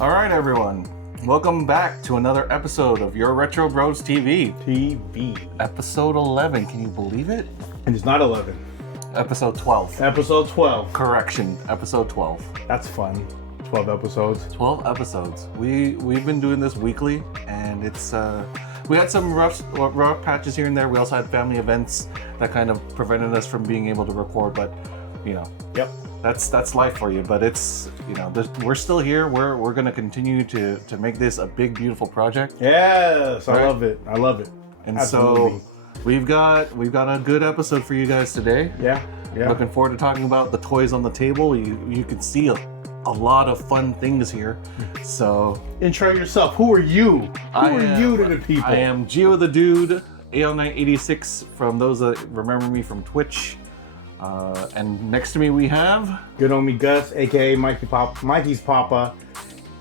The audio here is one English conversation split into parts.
All right, everyone. Welcome back to another episode of Your Retro Bros TV. Episode 11. Can you believe it? And it's not 11. Episode 12. Episode 12. Correction. Episode 12. That's fun. 12 episodes. 12 episodes. We've been doing this weekly, and it's we had some rough patches here and there. We also had family events that kind of prevented us from being able to record, but you know. Yep. That's life for you, but it's, you know, we're still here. We're gonna continue to make this a big, beautiful project. Yes, right? I love it. And Absolutely. so we've got a good episode for you guys today. Yeah. Looking forward to talking about the toys on the table. You can see a lot of fun things here. So Intro yourself. Who are you? Who are you to the people? I am Gio the Dude, AL986 from those that remember me from Twitch. And next to me we have Good homie Gus, aka Mikey's Papa,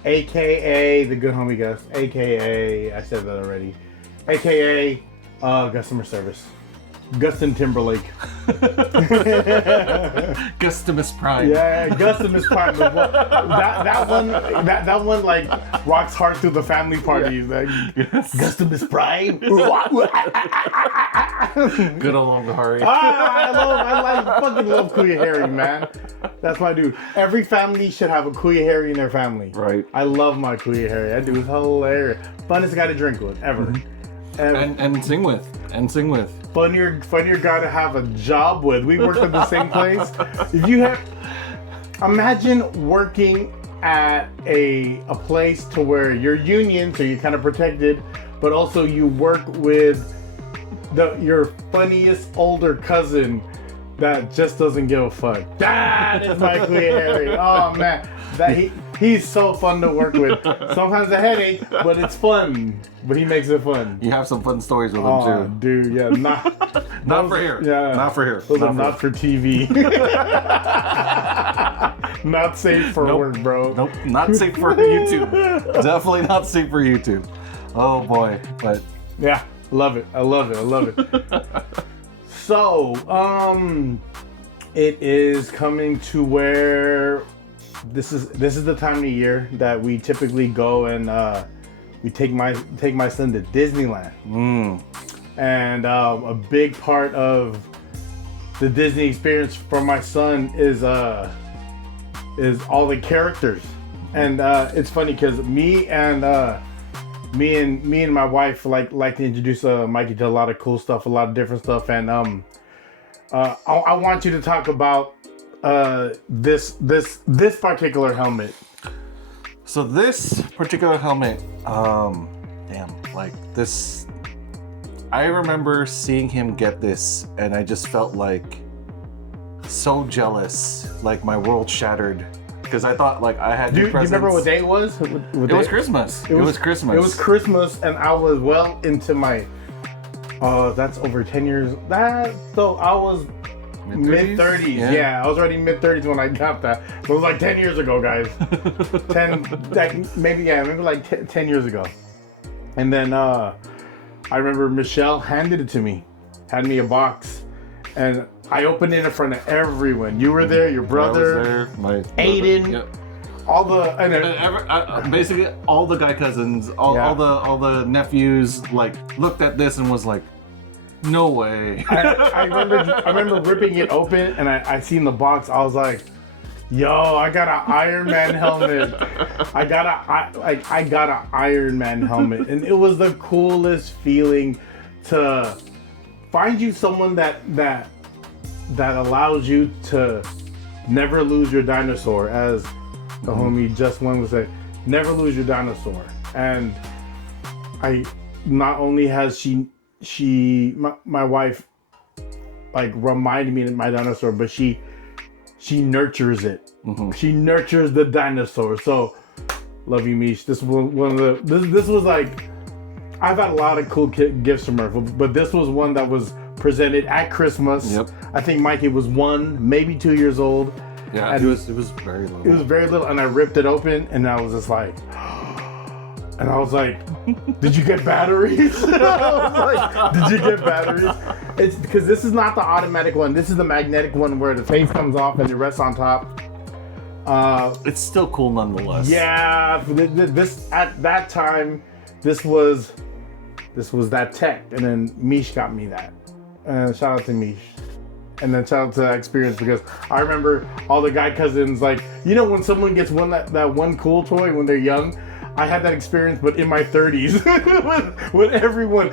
aka the good homie Gus, aka I said that already, aka customer service, Gustin Timberlake. Gustamus Prime. Yeah, Gustamus Prime. That one like rocks hard through the family parties. Like, Yes. Gustamus Prime. Good old Uncle Hari. I fucking love Kuya Harry, man. That's my dude. Every family should have a Kuya Harry in their family. Right. I love my Kuya Harry. That dude is hilarious. Funnest guy to drink with ever. Mm-hmm. And sing with. Funnier guy to have a job with. We worked at the same place. If you have, imagine working at a place to where you're union, so you're kind of protected, but also you work with your funniest older cousin that just doesn't give a fuck. That is my Kuya Harry. Oh man, he's so fun to work with. Sometimes a headache, but it's fun. But he makes it fun. You have some fun stories with him too. Dude, yeah, Not for here. Yeah, Not for here. Those are not for TV. Not safe for work, bro. Nope, not safe for YouTube. Definitely not safe for YouTube. Oh boy, but Yeah, love it. I love it. So, it is coming to where this is the time of the year that we typically go and we take my son to Disneyland. And a big part of the Disney experience for my son is all the characters. And it's funny because me and my wife like to introduce Mikey to a lot of cool stuff, a lot of different stuff, and I want you to talk about this particular helmet. so this particular helmet, I remember seeing him get this, and I just felt like so jealous, like my world shattered. Because I thought like I had Do you presents. remember what day it was? It was Christmas. It was Christmas. It was Christmas, and I was well into my. That's over 10 years. So I was mid-30s. Yeah, I was already mid-30s when I got that. So it was like 10 years ago, guys. 10 years ago. And then I remember Michelle handed it to me, had me a box, and I opened it in front of everyone. You were there, your brother, I was there, my Aiden, yep. all the basically all the guy cousins, all the nephews, like looked at this and was like, no way. I remember ripping it open, and I seen the box. I was like, yo, I got an Iron Man helmet. I got an Iron Man helmet, and it was the coolest feeling to find you someone that allows you to never lose your dinosaur, as the homie Just One would say, never lose your dinosaur. And not only has my wife like reminded me of my dinosaur, but she nurtures it. She nurtures the dinosaur. So love you, Mish. This was this was like, I've had a lot of cool gifts from her, but this was one that was presented at Christmas. Yep. I think Mikey was 1, maybe 2 years old. Yeah, and it was very little. It was very little, and I ripped it open, and I was just like, and I was like, did you get batteries? I was like, did you get batteries? It's because this is not the automatic one. This is the magnetic one where the face comes off and it rests on top. It's still cool nonetheless. Yeah, this at that time, this was that tech, and then Mish got me that. Shout out to Mish. And then shout out to that experience, because I remember all the guy cousins, like, you know, when someone gets that one cool toy when they're young. I had that experience, but in my 30s, with everyone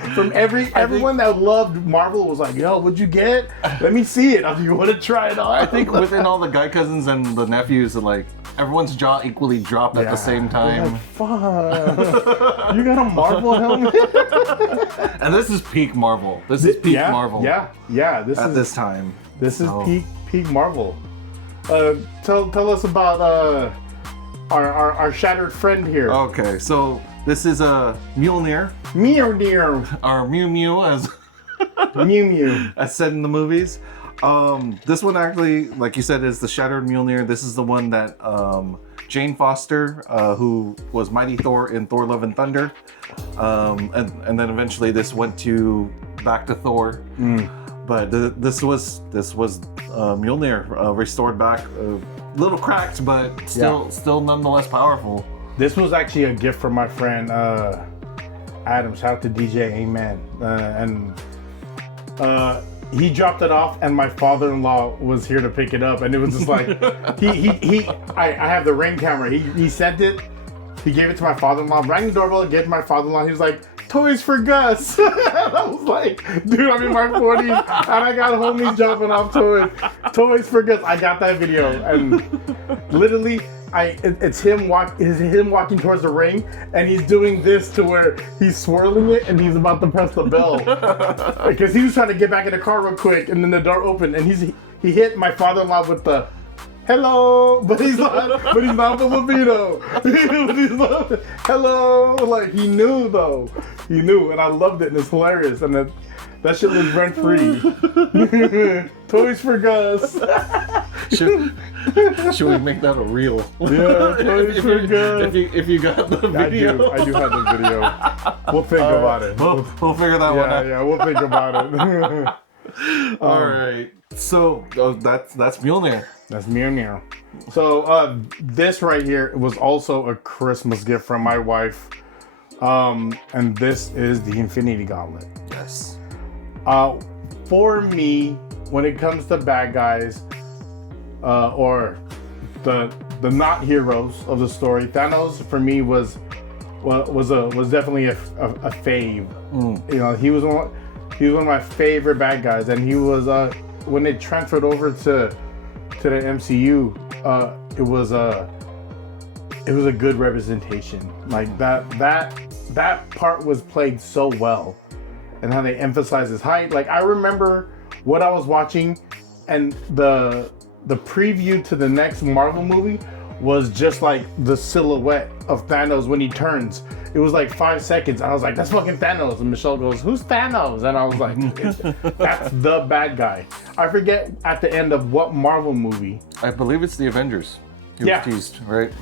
everyone that loved Marvel was like, "Yo, what'd you get? Let me see it. You want to try it on?" I think within all the guy cousins and the nephews, like everyone's jaw equally dropped at the same time. Like, fuck, you got a Marvel helmet? And this is peak Marvel. This is peak Marvel. Yeah. This time. This is peak Marvel. Tell us about our shattered friend here. Okay, so this is a Mjolnir. Our Mew Mew, as Mew. as said in the movies. This one actually, like you said, is the Shattered Mjolnir. This is the one that Jane Foster, who was Mighty Thor in Thor: Love and Thunder, and then eventually this went back to Thor. But this was Mjolnir restored back. Little cracked, but still nonetheless powerful. This was actually a gift from my friend Adam. Shout out to DJ Amen. And he dropped it off, and my father-in-law was here to pick it up, and it was just like I have the Ring camera. He sent it. He gave it to my father-in-law. Rang the doorbell, gave it to my father-in-law. He was like, "Toys for Gus." I was like, dude, I'm in my 40s and I got homies dropping off toys. Toys for Gus. I got that video, and literally, it's him walking towards the ring, and he's doing this to where he's swirling it, and he's about to press the bell because he was trying to get back in the car real quick, and then the door opened, and he hit my father-in-law with the "hello," but he's not Filipino. Hello, like he knew, and I loved it, and it's hilarious, and that shit was rent free. Toys for Gus. Should we make that a reel? Yeah, Toys for Gus. If you got the video, I do have the video. We'll think about it. We'll figure that one out. Yeah, we'll think about it. All right. So that's Mjolnir. That's Mjolnir. So this right here was also a Christmas gift from my wife, and this is the Infinity Gauntlet. Yes. For me, when it comes to bad guys, or the not heroes of the story, Thanos for me was definitely a fave. You know, he was one of my favorite bad guys, and he was when they transferred over to the MCU, it was a good representation. Like that part was played so well, and how they emphasized his height. Like I remember what I was watching, and the preview to the next Marvel movie was just like the silhouette of Thanos when he turns. It was like 5 seconds. I was like, "That's fucking Thanos." And Michelle goes, "Who's Thanos?" And I was like, "That's the bad guy." I forget at the end of what Marvel movie. I believe it's the Avengers. He was teased, right?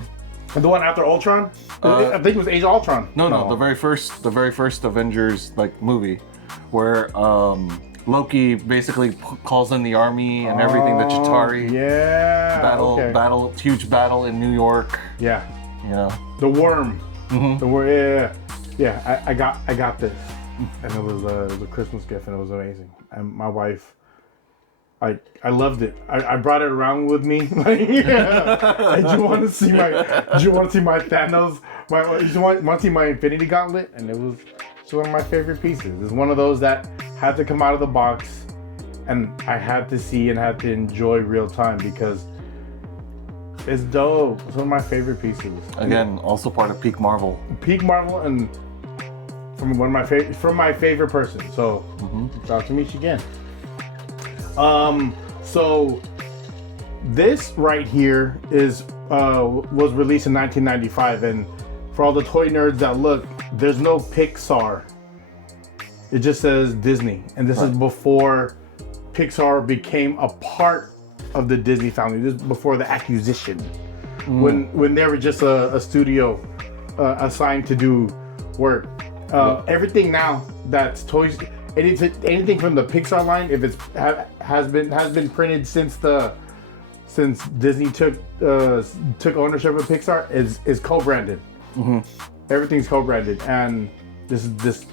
And the one after Ultron? I think it was Age of Ultron. No, the very first Avengers like movie, where Loki basically calls in the army and everything. The Chitauri. Yeah. Huge battle in New York. Yeah. You know. The Worm. Mm-hmm. The Worm. Yeah. I got this, and it was a Christmas gift, and it was amazing. And my wife, I loved it. I brought it around with me. Like, yeah. Do you want to see my Thanos? Do you want to see my Infinity Gauntlet? And it's one of my favorite pieces. It's one of those that had to come out of the box, and I had to see and had to enjoy real time because it's dope. It's one of my favorite pieces. Again, also part of peak Marvel. Peak Marvel, and from my favorite person. So shout out to Mish again. So this right here was released in 1995, and for all the toy nerds that look, there's no Pixar. It just says Disney, and this is before Pixar became a part of the Disney family. This is before the acquisition, when they were just a studio assigned to do work. Everything now that's toys. Anything from the Pixar line, if it's has been printed since since Disney took ownership of Pixar is co-branded. Mm-hmm. Everything's co-branded, and this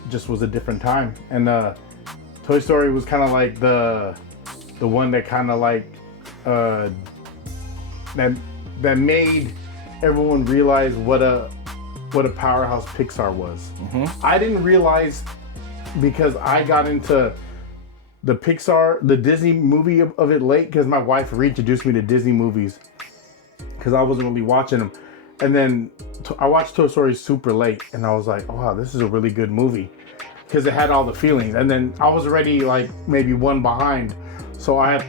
just was a different time. And Toy Story was kind of like the one that kind of like that made everyone realize what a powerhouse Pixar was. Mm-hmm. I didn't realize, because I got into the Disney movie of it late, because my wife reintroduced me to Disney movies because I wasn't really watching them. And then I watched Toy Story super late, and I was like, oh, wow, this is a really good movie, because it had all the feelings. And then I was already like maybe one behind. So I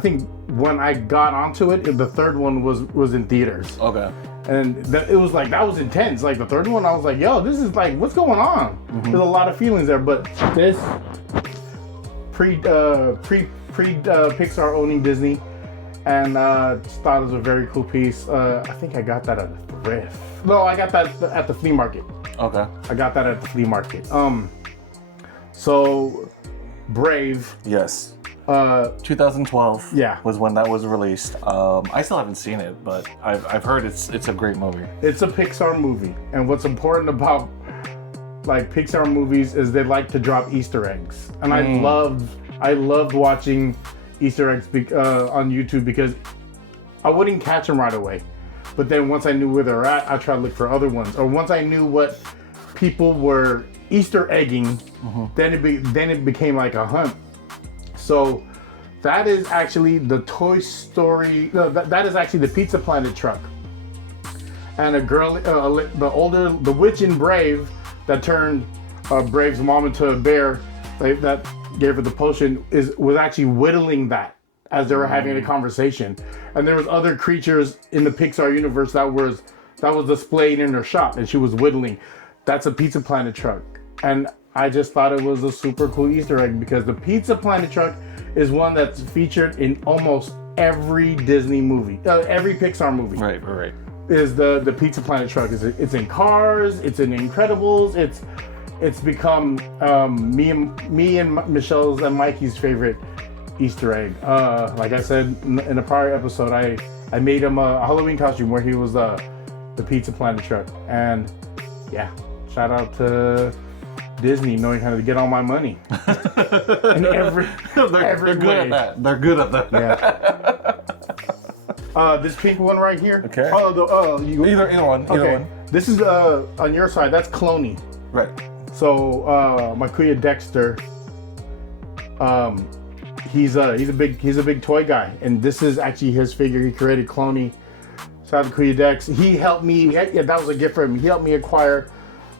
think when I got onto it, the third one was in theaters. Okay. And it was like, that was intense. Like the third one, I was like, yo, this is like, what's going on? Mm-hmm. There's a lot of feelings there. But this pre Pixar owning Disney, and just thought it was a very cool piece. I think I got that at a thrift. No, I got that at the flea market. Okay. I got that at the flea market. So Brave. Yes. 2012. Yeah. Was when that was released. I still haven't seen it, but I've heard it's a great movie. It's a Pixar movie, and what's important about like Pixar movies is they like to drop Easter eggs, and I loved watching Easter eggs on YouTube, because I wouldn't catch them right away, but then once I knew where they're at, I try to look for other ones, or once I knew what people were Easter egging, then it became like a hunt. So that is actually the Toy Story. No, that is actually the Pizza Planet truck. And a girl, the witch in Brave that turned Brave's mom into a bear, that gave her the potion, was actually whittling that as they were having a conversation. And there was other creatures in the Pixar universe that was displayed in her shop, and she was whittling. That's a Pizza Planet truck. And I just thought it was a super cool Easter egg, because the Pizza Planet truck is one that's featured in almost every Disney movie, every Pixar movie. Right. Is the Pizza Planet truck? It's in Cars, it's in Incredibles, it's become me and Michelle's and Mikey's favorite Easter egg. Like I said in a prior episode, I made him a Halloween costume where he was the Pizza Planet truck, and yeah, shout out to Disney knowing how to get all my money. In every They're good way. at that. They're good at that. Yeah. This pink one right here. Okay. Either one. Okay. This is on your side. That's Cloney. Right. So Makuya Dexter. He's a big toy guy, and this is actually his figure. He created Cloney. Shout out to Makuya Dex. He helped me. Yeah, that was a gift for him. He helped me acquire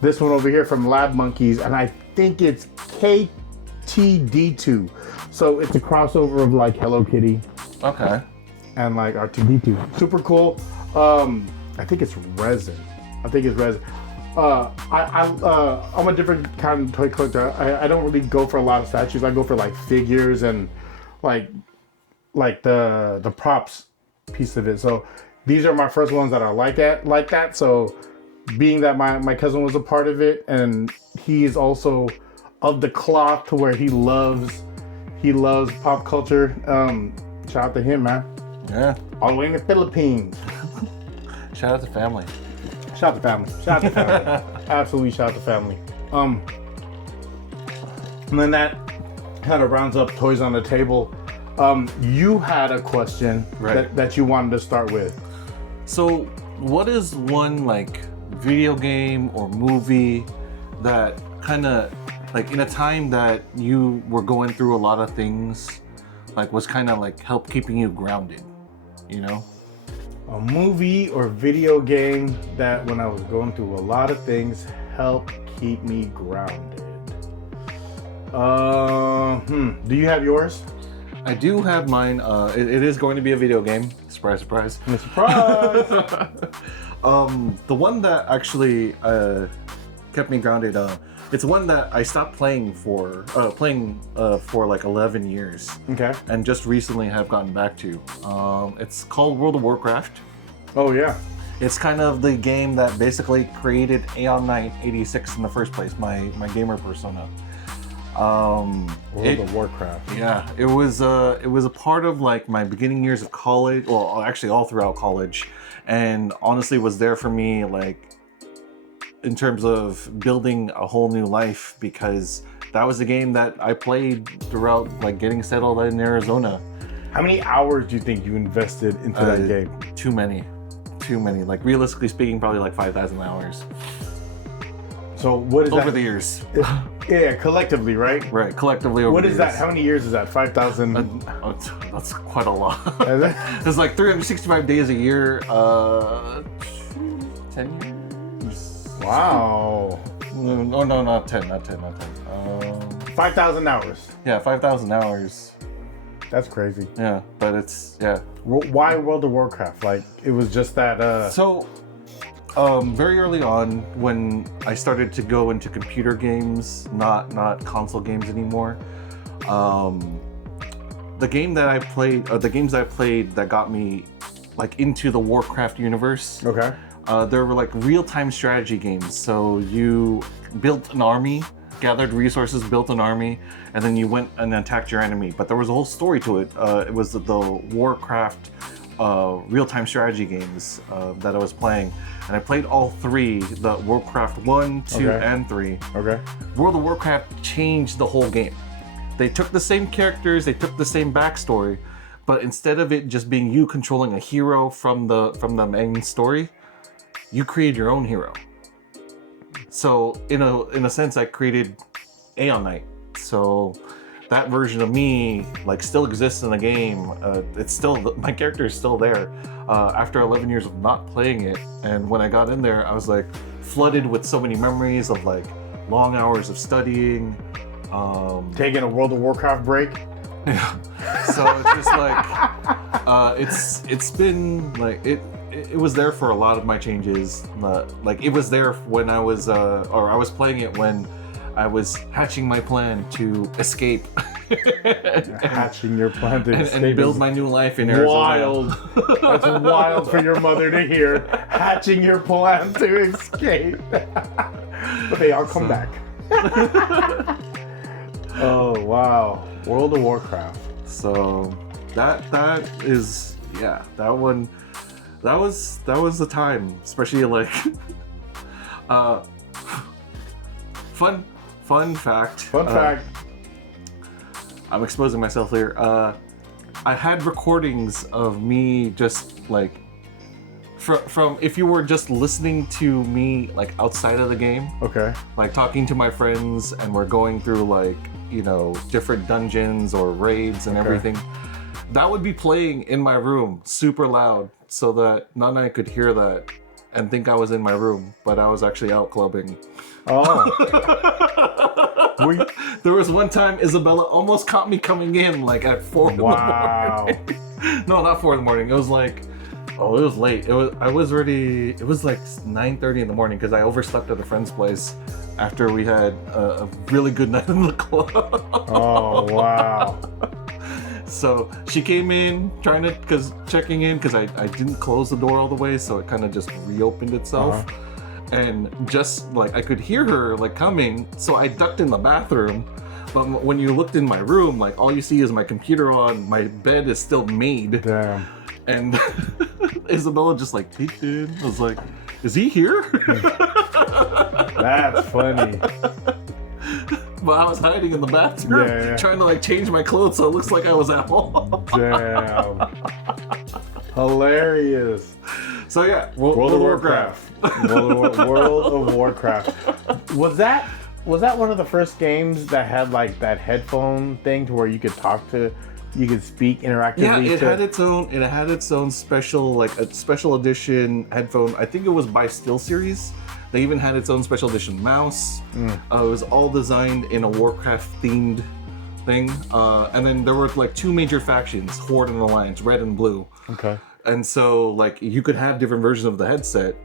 this one over here from Lab Monkeys, and I think it's KTD2. So it's a crossover of like Hello Kitty. Okay. And like R2D2. Super cool. I think it's resin. I'm a different kind of toy collector. I don't really go for a lot of statues. I go for like figures and like the props piece of it. So these are my first ones that I like that. So being that my cousin was a part of it, and he is also of the cloth to where he loves pop culture. Shout out to him, man. Yeah. All the way in the Philippines. Shout out to family. Shout out to family. Absolutely shout out to family. And then that kind of rounds up toys on the table. You had a question that you wanted to start with. So what is one like video game or movie that kind of like in a time that you were going through a lot of things, like was kind of like help keeping you grounded, you know? A movie or video game that when I was going through a lot of things helped keep me grounded. Do you have yours? I do have mine. It is going to be a video game. Surprise, surprise. Surprise! The one that actually kept me grounded. It's one that I stopped playing for like 11 years. Okay. And just recently have gotten back to. It's called World of Warcraft. Oh yeah. It's kind of the game that basically created Aeon Knight 86 in the first place, my gamer persona. World of Warcraft. Yeah, it was a part of like my beginning years of college. Well, actually all throughout college, and honestly was there for me like in terms of building a whole new life, because that was the game that I played throughout like getting settled in Arizona. How many hours do you think you invested into that game? Too many. Like realistically speaking, probably like 5,000 hours. So what is over the years? Yeah, collectively, right? Right, collectively over What the is years. that? How many years is that? 5,000? That's quite a lot. It's like 365 days a year, 10 years? Wow. No, not 10. 5,000 hours. Yeah, 5,000 hours. That's crazy. Yeah, but it's, yeah. Why World of Warcraft? Like, it was just that, So, very early on, when I started to go into computer games, not console games anymore, the game that I played, the games I played that got me like into the Warcraft universe. Okay. There were like real-time strategy games. So you built an army, gathered resources, built an army, and then you went and attacked your enemy. But there was a whole story to it. It was the Warcraft real-time strategy games that I was playing. And I played all three, the Warcraft 1, 2, Okay. and 3. Okay. World of Warcraft changed the whole game. They took the same characters, they took the same backstory, but instead of it just being you controlling a hero from the main story, you create your own hero. So in a sense, I created Aeon Knight. So that version of me like still exists in the game. It's still, my character is still there after 11 years of not playing it. And when I got in there, I was like flooded with so many memories of like long hours of studying. Taking a World of Warcraft break. Yeah. So it's just like it's been like it was there for a lot of my changes. Like it was there when I was or I was playing it when I was hatching my plan to escape. Hatching your plan to escape and build my new life in Arizona. Wild. That's wild for your mother to hear. Hatching your plan to escape. But they all come back. Oh wow. World of Warcraft. So that is, yeah, that one, that was the time, especially like fun fact. Fun fact. I'm exposing myself here. I had recordings of me just like from if you were just listening to me like outside of the game, Okay. like talking to my friends and we're going through like, you know, different dungeons or raids and Okay. everything. That would be playing in my room super loud so that none I could hear that and think I was in my room, but I was actually out clubbing. Oh. There was one time Isabella almost caught me coming in like at 4 in the morning. No, not 4 in the morning. It was like, oh, it was late. It was like 9:30 in the morning because I overslept at a friend's place after we had a really good night in the club. Oh wow. So she came in checking in because I didn't close the door all the way, so it kind of just reopened itself. And just like I could hear her like coming, so I ducked in the bathroom. But when you looked in my room, like all you see is my computer on, my bed is still made. Damn. And Isabella just like peeked in. I was like, is he here? That's funny. But I was hiding in the bathroom, Yeah. trying to like change my clothes so it looks like I was at home. Damn. Hilarious. So yeah, World of Warcraft. World of Warcraft. Was that one of the first games that had like that headphone thing to where you could you could speak interactively? Yeah, it had its own special, like a special edition headphone. I think it was by SteelSeries. They even had its own special edition mouse. It was all designed in a Warcraft themed thing. And then there were like two major factions, Horde and Alliance, red and blue. Okay. And so like you could have different versions of the headset.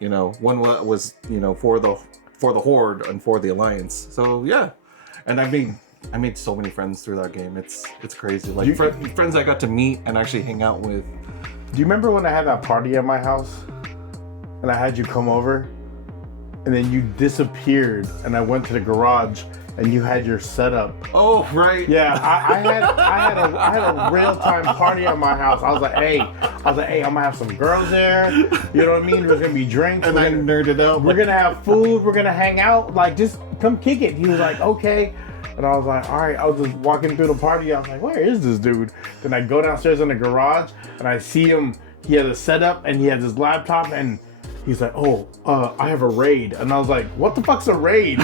You know, one that was, you know, for the Horde and for the Alliance. So yeah, and I made so many friends through that game. It's crazy. Like friends I got to meet and actually hang out with. Do you remember when I had that party at my house and I had you come over and then you disappeared and I went to the garage and you had your setup. Oh, right. Yeah, I had a real time party at my house. I was like, hey, I'm gonna have some girls there. You know what I mean? There's gonna be drinks. And I nerded out. We're gonna have food. We're gonna hang out. Like, just come kick it. He was like, okay. And I was like, all right. I was just walking through the party. I was like, where is this dude? Then I go downstairs in the garage and I see him. He had a setup and he had his laptop and he's like, oh, I have a raid. And I was like, what the fuck's a raid?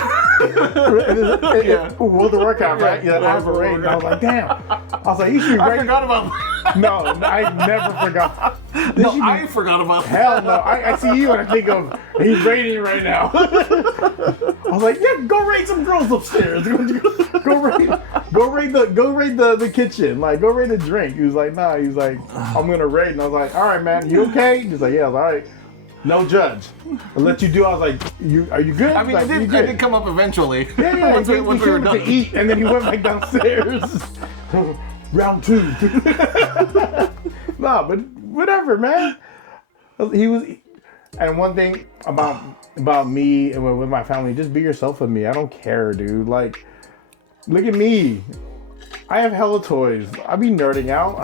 World of Warcraft, right? Yeah, I have a raid. And I was like, damn. I was like, you should be I forgot about No, I never forgot. I forgot about that. Hell no. I see you and I think of, he's raiding right now. I was like, yeah, go raid some girls upstairs. Go raid the kitchen. Like, go raid the drink. He was like, nah. He was like, I'm gonna raid. And I was like, all right, man, you okay? He's like, yeah. I was like, all right. No judge. I'll let you do. I was like, are you good? I mean, like, it did come up eventually. Yeah. once we were done. To eat, and then he went back downstairs. Round 2. Nah, but whatever, man. He was, and one thing about me and with my family, just be yourself with me. I don't care, dude. Like, look at me. I have hella toys. I be nerding out,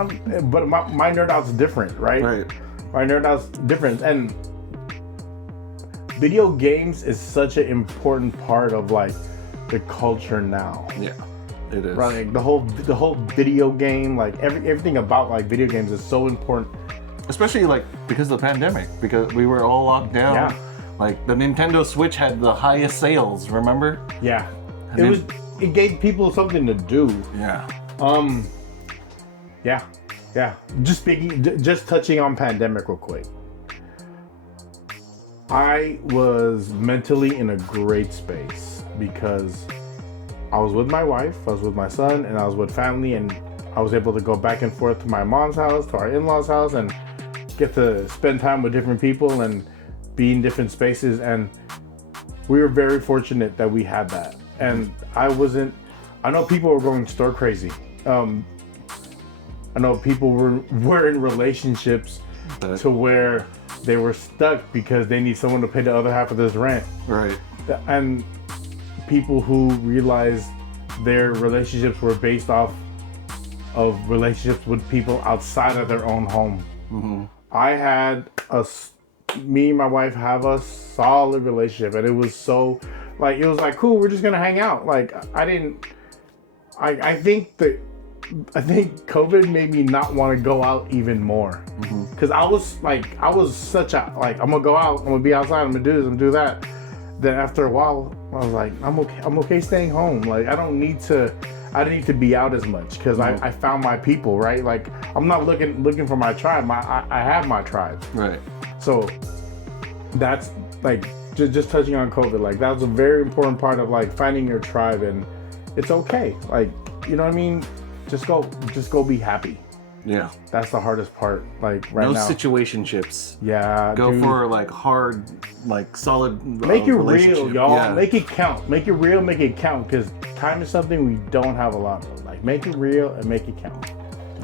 but my nerd out's different, right? Right. My nerd out's different, and video games is such an important part of like the culture now. Yeah, it is. Right, like the whole video game, like everything about like video games is so important. Especially like because of the pandemic, because we were all locked down. Yeah. Like the Nintendo Switch had the highest sales, remember? Yeah. It gave people something to do. Yeah. Yeah. Just touching on pandemic real quick. I was mentally in a great space because I was with my wife, I was with my son, and I was with family, and I was able to go back and forth to my mom's house, to our in-laws' house, and get to spend time with different people and be in different spaces. And we were very fortunate that we had that. And I know people were going stir crazy. I know people were in relationships to where they were stuck because they need someone to pay the other half of this rent. Right. And people who realized their relationships were based off of relationships with people outside of their own home. Mm-hmm. Me and my wife have a solid relationship, and it was so, like, it was like, cool, we're just gonna hang out. Like, I think COVID made me not want to go out even more. Because I was such a, like, I'm gonna go out, I'm gonna be outside, I'm gonna do this, I'm gonna do that. Then after a while, I was like, I'm okay staying home. Like, I didn't need to be out as much because I found my people, right? Like, I'm not looking for my tribe. I have my tribe. Right. So that's like just touching on COVID. Like, that was a very important part of like finding your tribe, and it's okay. Like, you know what I mean? Just go be happy. Yeah. That's the hardest part. Like right now. No situationships. Yeah. Go dude. for like hard, like solid. Make it real, y'all. Yeah. Make it count. Make it real. Make it count. Because time is something we don't have a lot of. Like, make it real and make it count.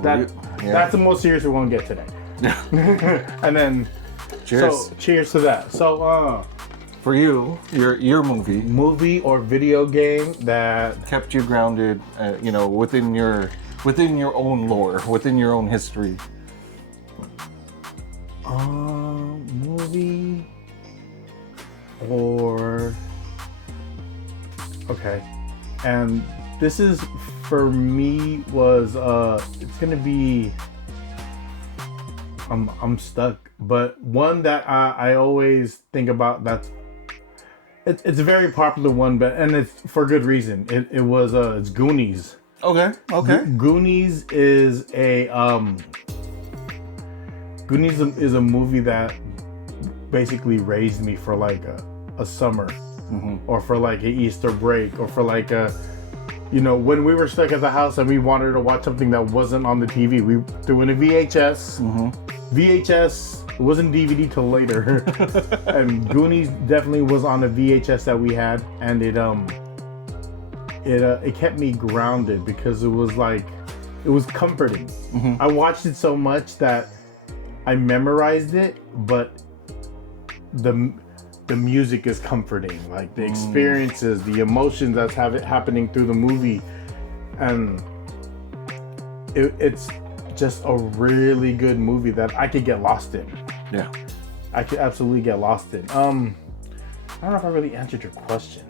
That's the most serious we're gonna get today. And then, cheers. So cheers to that. So, for you, your movie or video game that kept you grounded, within your own lore, within your own history. Movie or okay, and this is for me was it's gonna be I'm stuck, but one that I always think about it's a very popular one, and it's for good reason. It's Goonies. Okay. Goonies is Goonies is a movie that basically raised me for like a summer, or for like an Easter break, or for like when we were stuck at the house and we wanted to watch something that wasn't on the TV, we threw in a VHS. VHS, it wasn't DVD till later. And Goonies definitely was on a VHS that we had, and it kept me grounded because it was comforting. I watched it so much that I memorized it, but the the music is comforting, like the experiences, the emotions that's happening through the movie, and it's just a really good movie that I could get lost in. Yeah. I could absolutely get lost in. I don't know if I really answered your question.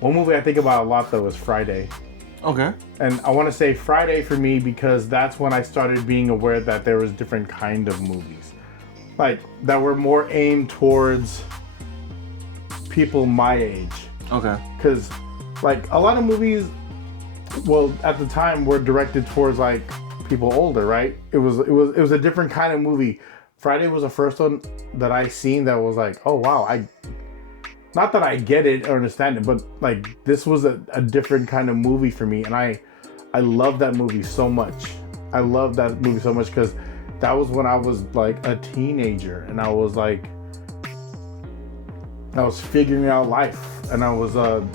One movie I think about a lot though is Friday. Okay. And I want to say Friday for me because that's when I started being aware that there was different kind of movies, like that were more aimed towards people my age. Okay. Because like a lot of movies, well, at the time were directed towards like people older, right? It was a different kind of movie. Friday was the first one that I seen that was like, oh wow, not that I get it or understand it, but like this was a different kind of movie for me, and I love that movie so much. I love that movie so much because that was when I was like a teenager, and I was figuring out life, and I was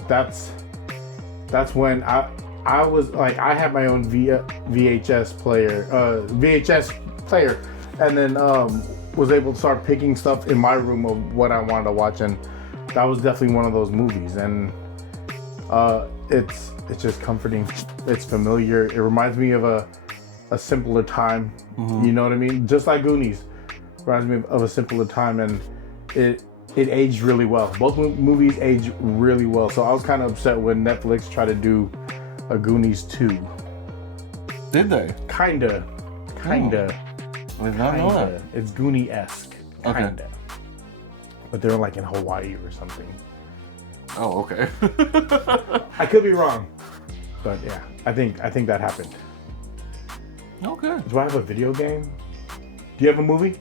that's when I was like, I had my own VHS player, and then was able to start picking stuff in my room of what I wanted to watch, and that was definitely one of those movies. And it's just comforting. It's familiar. It reminds me of a simpler time. You know what I mean? Just like Goonies reminds me of a simpler time, and it aged really well. Both movies aged really well. So I was kind of upset when Netflix tried to do a Goonies 2. Did they? Kinda. I did not know that. It's Goonie-esque. Kinda. Okay. But they're like in Hawaii or something. Oh, okay. I could be wrong, but yeah, I think that happened. Okay. Do I have a video game? Do you have a movie?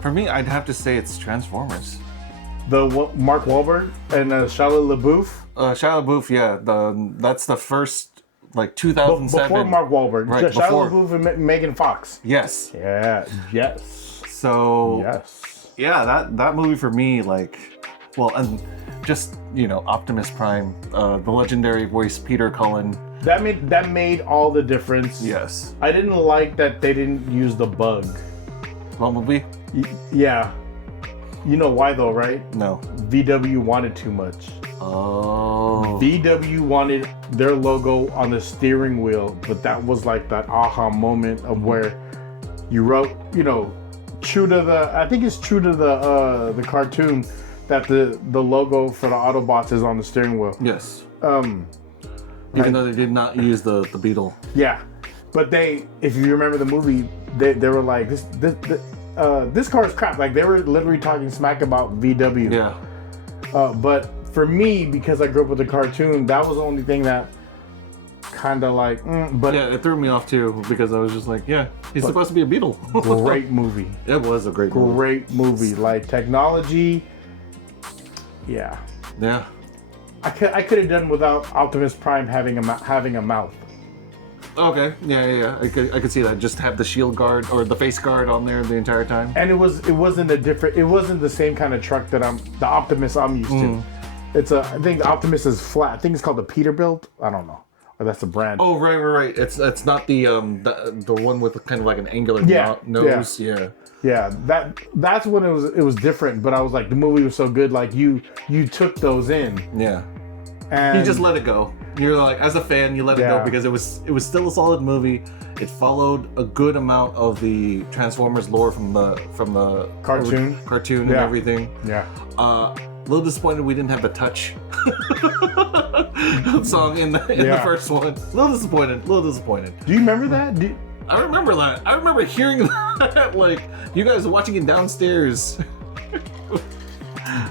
For me, I'd have to say it's Transformers. Mark Wahlberg and Shia LaBeouf. Shia LaBeouf, yeah. That's the first, like 2007. Before Mark Wahlberg, Right, Shia before. LaBeouf and Megan Fox. Yes. Yeah. Yes. So. Yes. Yeah, that movie for me, like, well, and just Optimus Prime, the legendary voice Peter Cullen. That made all the difference. Yes. I didn't like that they didn't use the bug. Bumblebee? Yeah. You know why though, right? No. VW wanted too much. Oh. VW wanted their logo on the steering wheel, but that was like that aha moment of where you wrote, true to the cartoon that the logo for the Autobots is on the steering wheel. Yes. Even though they did not use the Beetle. Yeah. But if you remember the movie, they were like, this car is crap. Like they were literally talking smack about VW. Yeah. But for me, because I grew up with the cartoon, that was the only thing that kind of like, but yeah, it threw me off too because I was just like, yeah, he's supposed to be a Beetle. Great movie. It was a great movie. Great movie. Like technology. Yeah. Yeah. I could have done without Optimus Prime having a mouth. Okay. Yeah. I could see that. Just have the shield guard or the face guard on there the entire time. And it wasn't the same kind of truck that the Optimus I'm used to. I think the Optimus is flat. I think it's called the Peterbilt. I don't know. Or that's the brand. Oh, right. It's not the one with kind of like an angular nose. Yeah. Yeah, that's when it was different. But I was like, the movie was so good. Like you took those in. Yeah. And you just let it go. You're like, as a fan, you let it go because it was still a solid movie. It followed a good amount of the Transformers lore from the cartoon and everything. Yeah. A little disappointed we didn't have the Touch song in the first one. A little disappointed. Do you remember that? I remember that. I remember hearing that. Like you guys watching it downstairs.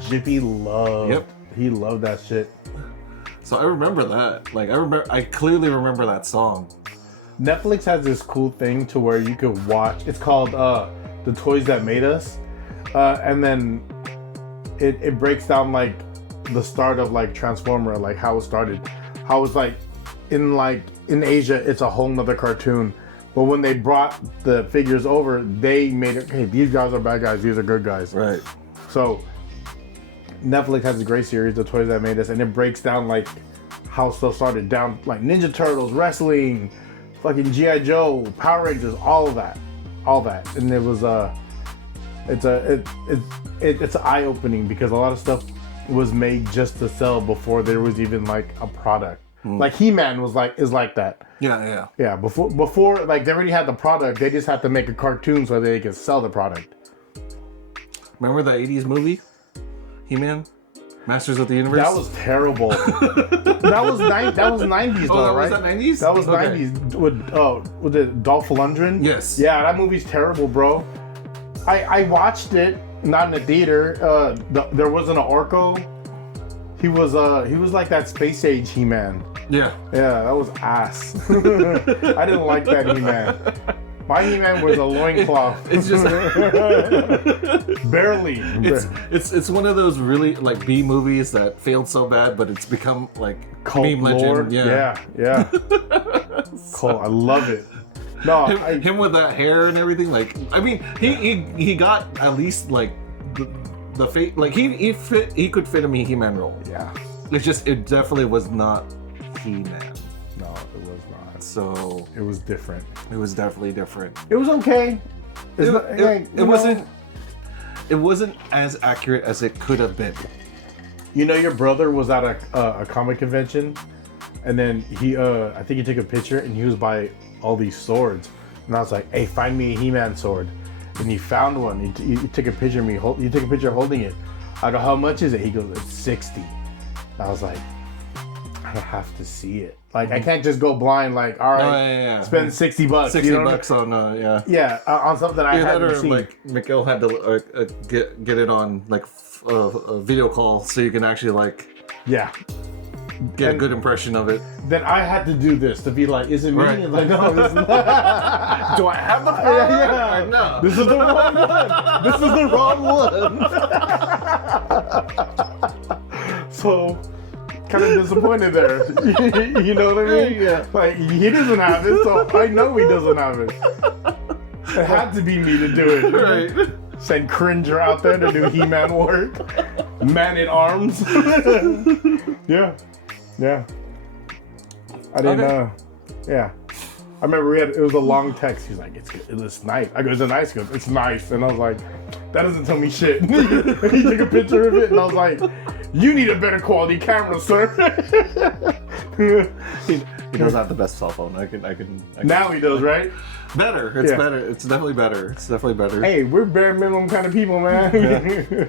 Jippy loved. Yep. He loved that shit. So I remember that. Like I clearly remember that song. Netflix has this cool thing to where you could watch. It's called The Toys That Made Us, and then it breaks down like the start of like Transformer, like how it started. How it's like in Asia, it's a whole nother cartoon. But when they brought the figures over, they made it. Hey, these guys are bad guys. These are good guys. Right. So Netflix has a great series, The Toys That Made Us, and it breaks down like how stuff started down, like Ninja Turtles, wrestling, fucking G.I. Joe, Power Rangers, all that. And it was it's eye-opening because a lot of stuff was made just to sell before there was even like a product. Like He-Man is like that. Yeah. Before like they already had the product, they just had to make a cartoon so that they could sell the product. Remember the 80s movie? He-Man? Masters of the Universe? That was terrible. that was 90s though, right? Was that 90s? That was 90s with it Dolph Lundgren? Yes. Yeah, that movie's terrible, bro. I watched it, not in the theater. There wasn't an Orko. He was like that space age He-Man. Yeah. Yeah, that was ass. I didn't like that He-Man. My He-Man was a loincloth. It's just barely. It's one of those really like B movies that failed so bad, but it's become like Cult meme lore. legend. Yeah. Cool. I love it. No, him with that hair and everything. Like, I mean, he got at least like the fate. Like he could fit a He-Man role. Yeah. It's just it definitely was not He-Man. No, it was not. So it was different. It was definitely different. It was okay. It wasn't as accurate as it could have been. You know, your brother was at a comic convention, and then I think he took a picture, and he was by all these swords, and I was like, "Hey, find me a He-Man sword," and he found one. He took a picture of me. He took a picture holding it. I go, "How much is it?" He goes, "It's 60." I was like, I have to see it. Like, I can't just go blind. Like, all right, spend $60. $60 you know on on something I haven't seen. Like Mikhail had to get it on like a video call so you can actually like get a good impression of it. Then I had to do this to be like, is it me? Right. And like, no, it's not. Do I have the power? Yeah. No. This is the wrong one. This is the wrong one. So, kind of disappointed there. You know what I mean? Yeah. Like, he doesn't have it, so I know he doesn't have it. It had to be me to do it. Right. Send Cringer out there to do He-Man work. Man at arms. Yeah. I didn't know. Yeah. I remember it was a long text. He's like, it's nice. I go, is it nice? He goes, it's nice. And I was like, that doesn't tell me shit. He took a picture of it, and I was like, you need a better quality camera, sir. He does have the best cell phone. I can Now he does, right? Better. It's better. It's definitely better. Hey, we're bare minimum kind of people, man. Yeah.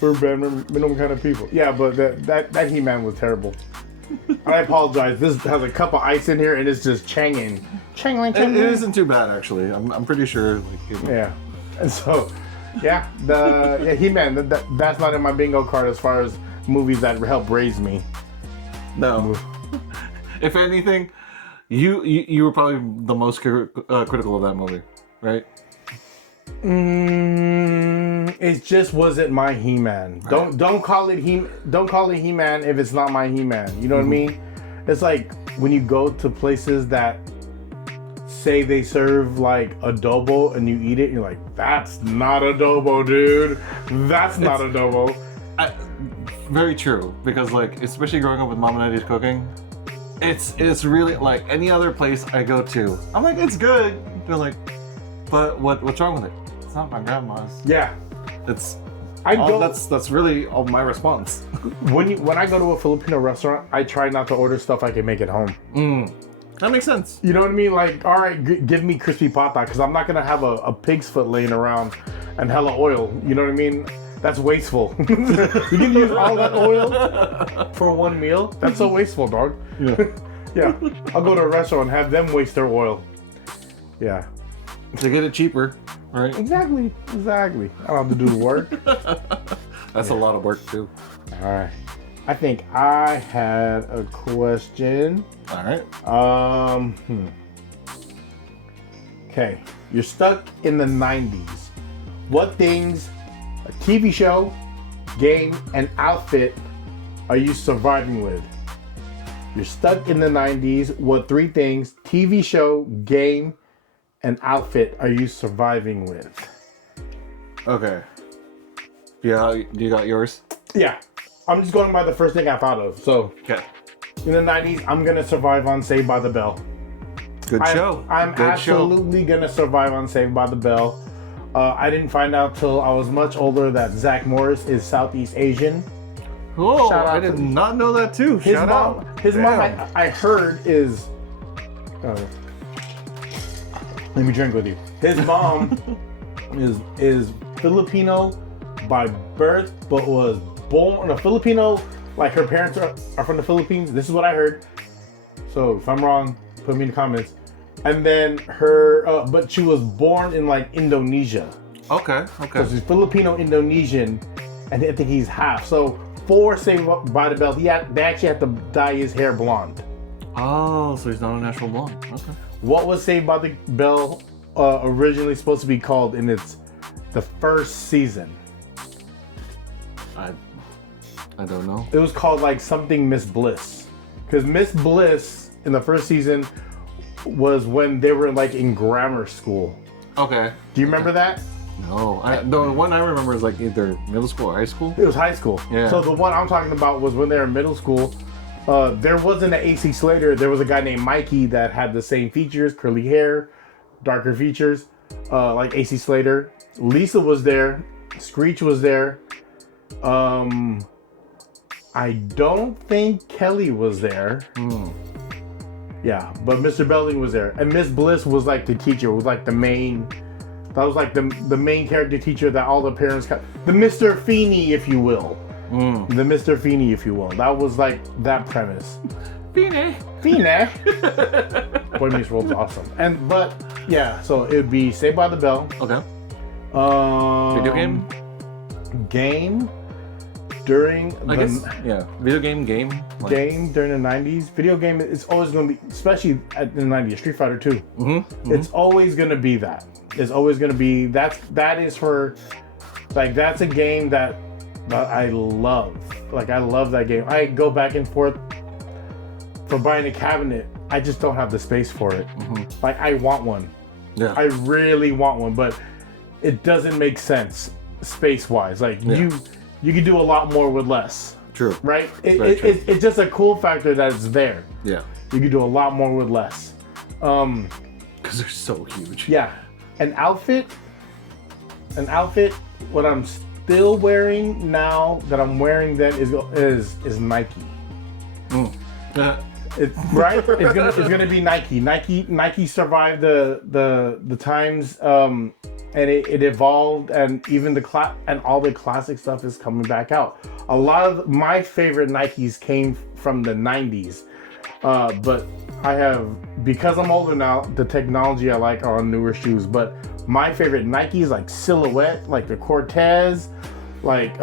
We're bare minimum kind of people. Yeah, but that He-Man was terrible. I apologize. This has a cup of ice in here, and it's just changing. It isn't too bad, actually. I'm pretty sure. Like, Yeah. And so, He-Man. That's not in my bingo card as far as movies that help raise me. No. If anything, you were probably the most critical of that movie, right? It just wasn't my He-Man. Right. Don't call it He-Man if it's not my He-Man. You know what I mean? It's like when you go to places that say they serve like adobo and you eat it, you're like, that's not adobo, dude. That's not adobo. Very true, because like, especially growing up with Mom and Daddy's cooking, it's really like any other place I go to, I'm like, it's good. They're like, but what's wrong with it? It's not my grandma's. Yeah. That's really all my response. When I go to a Filipino restaurant, I try not to order stuff I can make at home. That makes sense. You know what I mean? Like, all right, give me crispy pata, because I'm not gonna have a pig's foot laying around and hella oil. You know what I mean? That's wasteful. You can use all that oil for one meal? That's so wasteful, dog. Yeah. Yeah. I'll go to a restaurant and have them waste their oil. Yeah. To get it cheaper, right? Exactly. I don't have to do the work. That's a lot of work too. All right. I think I had a question. All right. Okay. You're stuck in the 90s. What things, a TV show, game, and outfit are you surviving with? You're stuck in the 90s. What 3 things, TV show, game, and outfit are you surviving with? Okay. Yeah, you got yours? Yeah. I'm just going by the first thing I thought of. So, Okay. in the 90s, I'm gonna survive on Saved by the Bell. Good show. I'm Good absolutely gonna survive on Saved by the Bell. I didn't find out till I was much older that Zach Morris is Southeast Asian. Oh, Shout out I did to- not know that too. His Shout mom, out. his mom, Damn. I heard is. Let me drink with you. His mom is Filipino by birth, but was born a Filipino. Like her parents are from the Philippines. This is what I heard. So if I'm wrong, put me in the comments. And then but she was born in like Indonesia. Okay. So she's Filipino Indonesian, and I think he's half. So for Saved by the Bell, they actually had to dye his hair blonde. Oh, so he's not a natural blonde. Okay. What was Saved by the Bell originally supposed to be called in the first season? I don't know. It was called like something Miss Bliss, because Miss Bliss in the first season was when they were like in grammar school. Okay. Do you remember that? No, the one I remember is like either middle school or high school. It was high school. Yeah. So the one I'm talking about was when they were in middle school. There wasn't an AC Slater. There was a guy named Mikey that had the same features, curly hair, darker features, like AC Slater. Lisa was there. Screech was there. I don't think Kelly was there. Yeah, but Mr. Belding was there. And Miss Bliss was like the teacher, was like the main, that was like the main character teacher that all the parents got. The Mr. Feeney, if you will. The Mr. Feeney, if you will. That was like that premise. Feeney. Feeney. Boy Meets World's awesome. But yeah, so it would be Saved by the Bell. Okay. Video game? Game during I guess, yeah. Video game. Like, game during the 90s. Video game is always going to be, especially in the 90s, Street Fighter 2. It's always going to be that. It's always going to be, that is for, like, that's a game that I love. Like, I love that game. I go back and forth for buying a cabinet. I just don't have the space for it. Like, I want one. Yeah. I really want one, but it doesn't make sense space-wise. Like, you can do a lot more with less. True. Right? True. It's just a cool factor that it's there. Yeah. You can do a lot more with less. Because they're so huge. Yeah. An outfit, what I'm still wearing now that I'm wearing then is Nike. It's right. It's gonna be Nike. Nike survived the times, and it evolved, and even all the classic stuff is coming back out. A lot of my favorite Nikes came from the 90s, but I have, because I'm older now, the technology I like are on newer shoes. But my favorite Nikes, like Silhouette, like the Cortez, like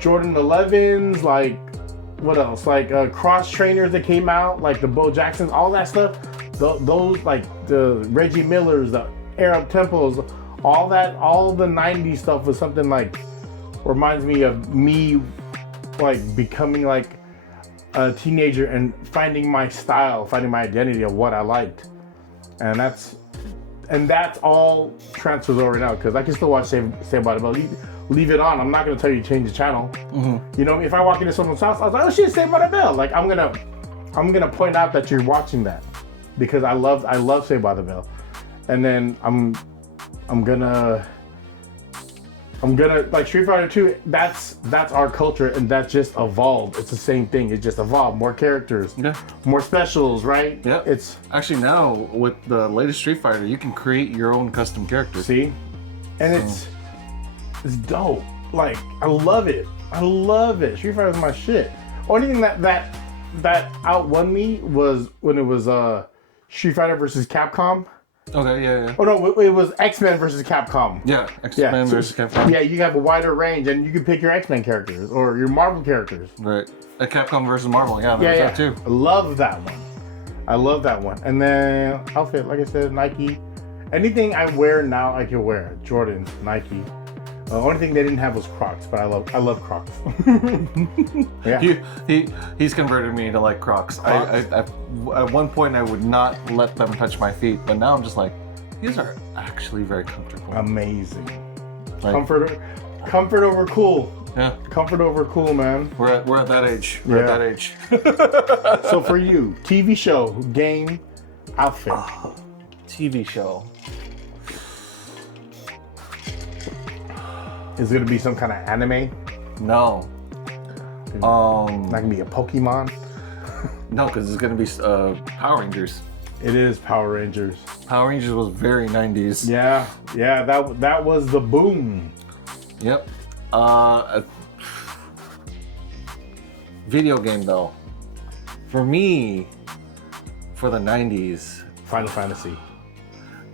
Jordan 11s, like what else? Like cross trainers that came out, like the Bo Jacksons, all that stuff. Those like the Reggie Millers, the Arab Temples, all the 90s stuff was something like reminds me of me like becoming like a teenager and finding my style, finding my identity of what I liked. And that's all transfers over now, because I can still watch Saved by the Bell. Leave it on. I'm not gonna tell you to change the channel. You know, if I walk into someone's house, I was like, oh shit, Saved by the Bell. Like I'm gonna point out that you're watching that, because I love Saved by the Bell. And then I'm gonna like Street Fighter 2, that's our culture, and that's just evolved. It's the same thing. It just evolved. More characters, more specials, right? Yeah. It's actually now with the latest Street Fighter, you can create your own custom character. See? And it's dope. Like I love it. Street Fighter is my shit. Only thing that outwon me was when it was Street Fighter versus Capcom. Okay, yeah. Oh no, it was X-Men versus Capcom. Yeah, X-Men versus Capcom. Yeah, you have a wider range, and you can pick your X-Men characters or your Marvel characters. Right. Capcom versus Marvel. Yeah, that too. I love that one. And then outfit, like I said, Nike. Anything I wear now, I can wear. Jordan, Nike. The only thing they didn't have was Crocs, but I love Crocs. Yeah. He's converted me to like Crocs. I at one point I would not let them touch my feet, but now I'm just like, these are actually very comfortable. Amazing. Like, Comfort over cool. Yeah. Comfort over cool, man. We're at that age. We're at that age. So for you, TV show, game, outfit. TV show. Is it gonna be some kind of anime? No. Not gonna be a Pokemon? No, because it's gonna be Power Rangers. It is Power Rangers. Power Rangers was very 90s. Yeah, that was the boom. Yep. Video game though. For me, for the 90s. Final Fantasy.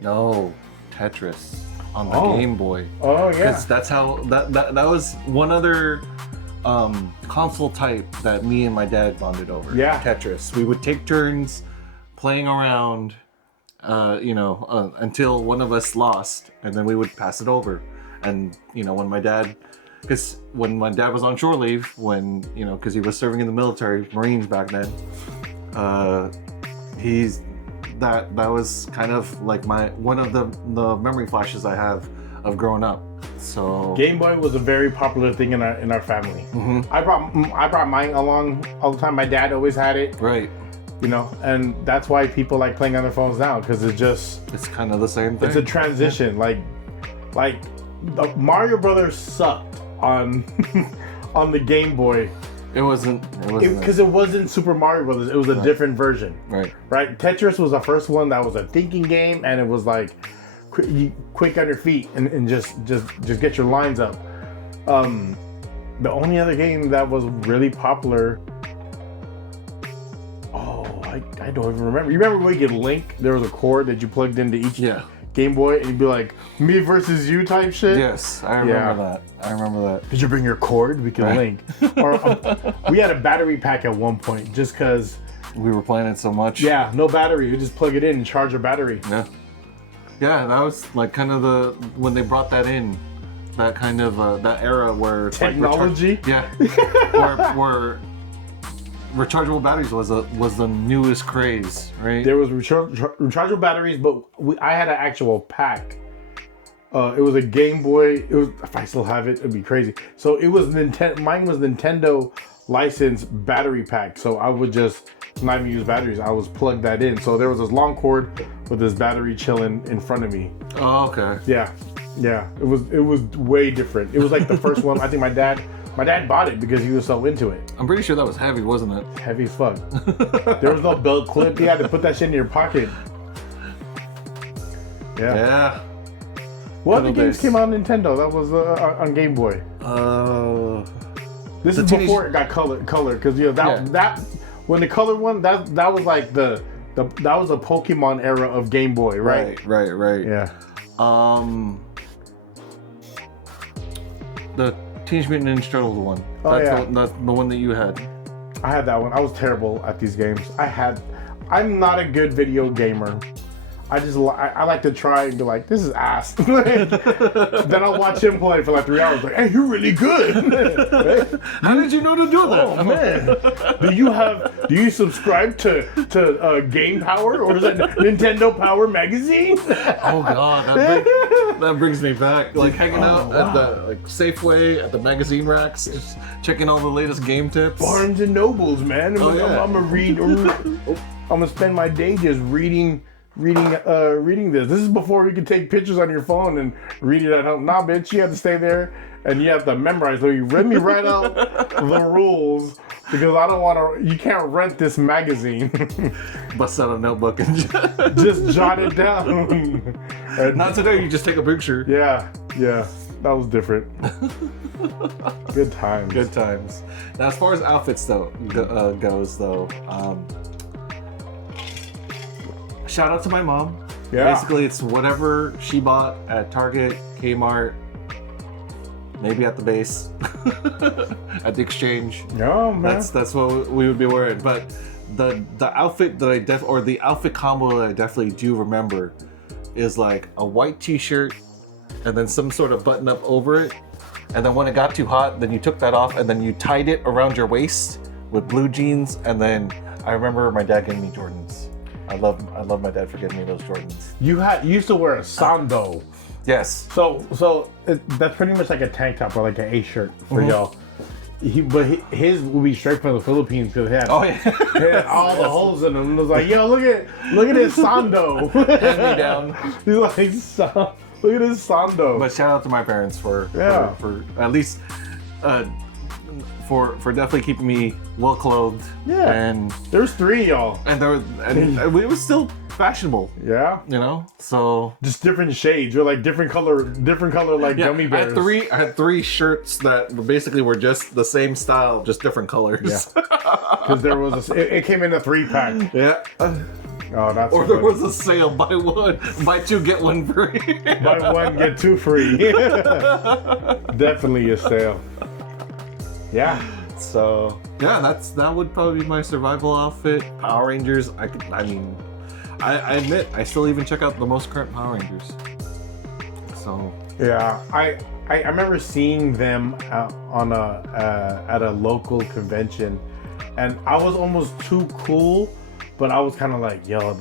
No, Tetris on the Game Boy. Oh yeah. Because that's how that was one other console type that me and my dad bonded over. Yeah. Tetris. We would take turns playing around, until one of us lost, and then we would pass it over. And when my dad was on shore leave, because he was serving in the military, Marines back then, that was kind of like one of the memory flashes I have of growing up. So Game Boy was a very popular thing in our family. Mm-hmm. I brought mine along all the time. My dad always had it. Right. And that's why people like playing on their phones now, because it's kind of the same thing. It's a transition. Like the Mario Brothers sucked on on the Game Boy. It wasn't because it wasn't Super Mario Brothers. It was a different version. Right. Tetris was the first one that was a thinking game, and it was like quick on your feet and just get your lines up. The only other game that was really popular. I don't even remember. You remember when you could link? There was a cord that you plugged into each Game Boy, and you'd be like, me versus you type shit. Yes, I remember that. Did you bring your cord? We can link. Or we had a battery pack at one point, just because we were playing it so much. Yeah, no battery. You just plug it in and charge your battery. Yeah, that was like kind of when they brought that in, that kind of that era where it's technology. Where rechargeable batteries was the newest craze, right? There was rechargeable batteries, but I had an actual pack. It was a Game Boy. It was, if I still have it, it'd be crazy. So it was mine was Nintendo licensed battery pack. So I would just not even use batteries. I was plugged that in. So there was this long cord with this battery chilling in front of me. Oh, okay. Yeah. It was way different. It was like the first one. I think my dad bought it because he was so into it. I'm pretty sure that was heavy, wasn't it? Heavy as fuck. There was no belt clip. You had to put that shit in your pocket. Yeah. What other games came out on Nintendo that was on Game Boy? This is before it got color because that when the color one that was like that was a Pokemon era of Game Boy, right? Right. Yeah. The Teenage Mutant Ninja Turtles one. That's the one that you had. I had that one. I was terrible at these games. I'm not a good video gamer. I like to try and be like, this is ass. Then I'll watch him play for like 3 hours. Like, hey, you're really good. How did you know to do that? Oh man. Do you subscribe to Game Power or is it Nintendo Power magazine? Oh god, that brings me back. Like hanging out at the Safeway at the magazine racks, just checking all the latest game tips. Barnes and Nobles, man. I'm gonna read. I'm gonna spend my day just reading this. This is before you could take pictures on your phone and read it at home. Nah, bitch, you have to stay there and you have to memorize. So you read me right out the rules because I don't want to. You can't rent this magazine. Bust out a notebook and just jot it down. Not today. You just take a picture. Yeah, that was different. Good times. Now, as far as outfits goes, though. Shout out to my mom. Yeah. Basically, it's whatever she bought at Target, Kmart, maybe at the base, at the exchange. Yeah, man. That's what we would be wearing. But the outfit that the outfit combo that I definitely do remember is like a white T-shirt and then some sort of button up over it. And then when it got too hot, then you took that off and then you tied it around your waist with blue jeans. And then I remember my dad getting me Jordans. I love my dad for getting me those Jordans. You used to wear a Sando. Yes. So that's pretty much like a tank top or like an A shirt for y'all. His would be straight from the Philippines because it had all the holes in them. It was like, yo, look at this Sando. Hand me down. He's like, look at this Sando. But shout out to my parents for at least for definitely keeping me well clothed. Yeah. And there's 3 of y'all. And it was still fashionable. Yeah. You know? So just different shades. Or like different color like gummy bears. I had 3 shirts that basically were just the same style, just different colors. Yeah. Because there was it came in a 3-pack. Yeah. Oh, that's or there was a sale, buy 2 get 1 free. Buy 1 get 2 free. Definitely a sale. Yeah. So yeah, that would probably be my survival outfit. Power Rangers. I admit I still even check out the most current Power Rangers. So yeah, I remember seeing them on at a local convention, and I was almost too cool, but I was kind of like, yo,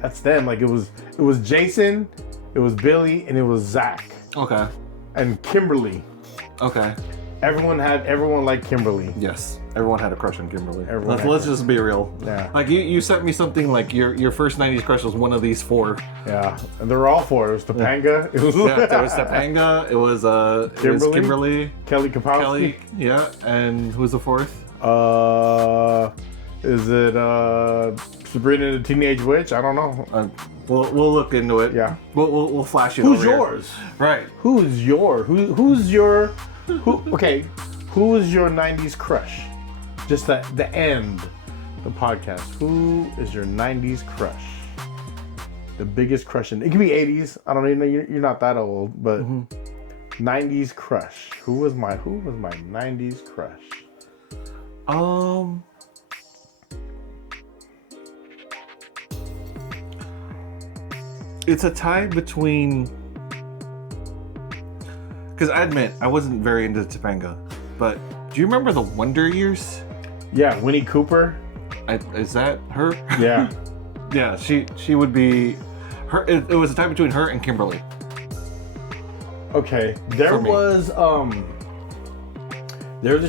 that's them. Like it was Jason, it was Billy, and it was Zach. Okay. And Kimberly. Okay. Everyone liked Kimberly. Yes, everyone had a crush on Kimberly. Let's just be real. Yeah. Like you sent me something like your first '90s crush was one of these 4. Yeah, and they were all 4. It was Topanga. There was Topanga. It was Kimberly, Kelly Kapowski. Kelly, yeah, and who's the 4th? Is it Sabrina the Teenage Witch? I don't know. We'll look into it. Yeah. We'll flash it. Who's over yours? Here. Right. Who's your who is your 90s crush? Just the end, the podcast. Who is your 90s crush? The biggest crush it can be 80s. I don't even know, you're not that old, but 90s crush. Who was my 90s crush? It's a tie between, because I admit I wasn't very into Topanga, but do you remember the Wonder Years? Yeah, Winnie Cooper. Is that her? Yeah. Yeah, she would be her. It was a tie between her and Kimberly. Okay, there was a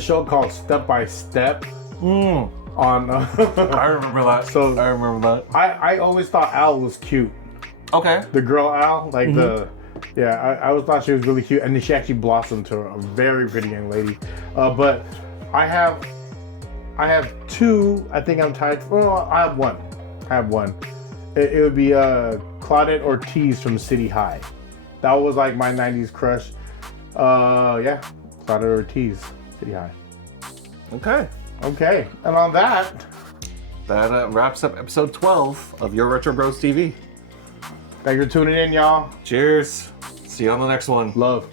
show called Step by Step on. I remember that. So I remember that. I always thought Al was cute. Okay. The girl Al, like I always thought she was really cute, and then she actually blossomed to a very pretty young lady. But I have 2. I think I'm tied. Well, I have one. It would be Claudette Ortiz from City High. That was like my 90s crush. Yeah, Claudette Ortiz, City High. Okay. And on that wraps up episode 12 of Your Retro Bros TV. Thank you for tuning in, y'all. Cheers. See you on the next one. Love.